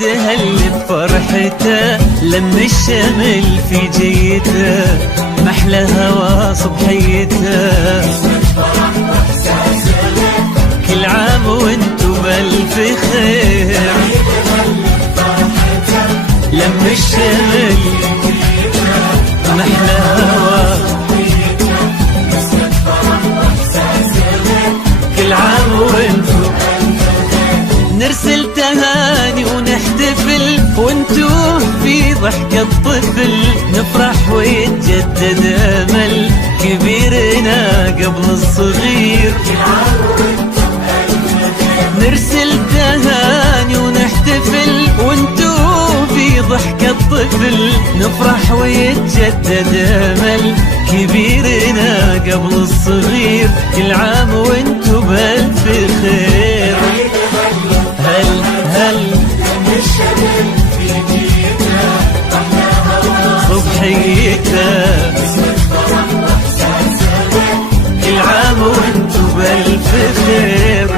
عيدها اللي بفرحته لم الشمل في جيته، محلى هوا صبحيته. كل عام وانتو بألف خير، لم الشمل محلى هوا. كل عام وانتو نرسل تهاني ونحتفل، وانتو في ضحكة طفل نفرح ويتجدد امل كبيرنا قبل الصغير. نرسل تهاني ونحتفل، وانتو في ضحكة طفل نفرح ويتجدد امل كبيرنا قبل الصغير. كل عام وانتو بألف خير. هل هل صبحيته، كل عام وانتو بألف خير.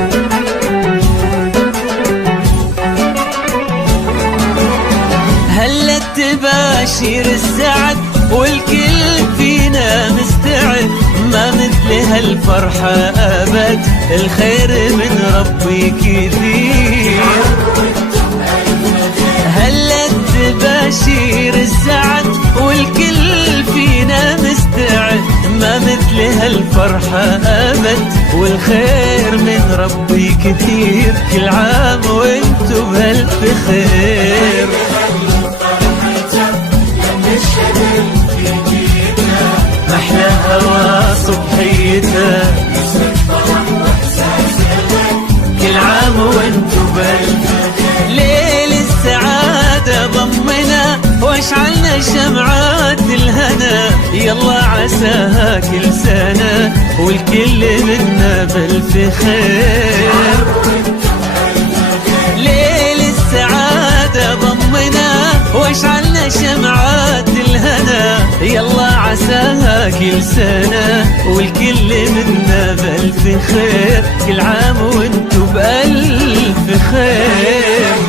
هلا تباشير السعد والكل فينا مستعد، ما مثل هالفرحة أبد، الخير من ربي كثير. هلا تباشير السعد والكل فينا مستعد، ما مثل هالفرحة أبد، والخير من ربي كثير. كل عام وانتو بألف خير. محلى هوا صبحيته، كل عام وانتو بألف. ليل السعادة ضمنا واشعلنا شمعات الهنا، يلا عساها كل سنة والكل منا بألف خير. ليل السعادة ضمنا واشعلنا شمعات الهنا، يلا عساها كل سنة والكل منا بألف خير. كل عام وانتو بألف خير.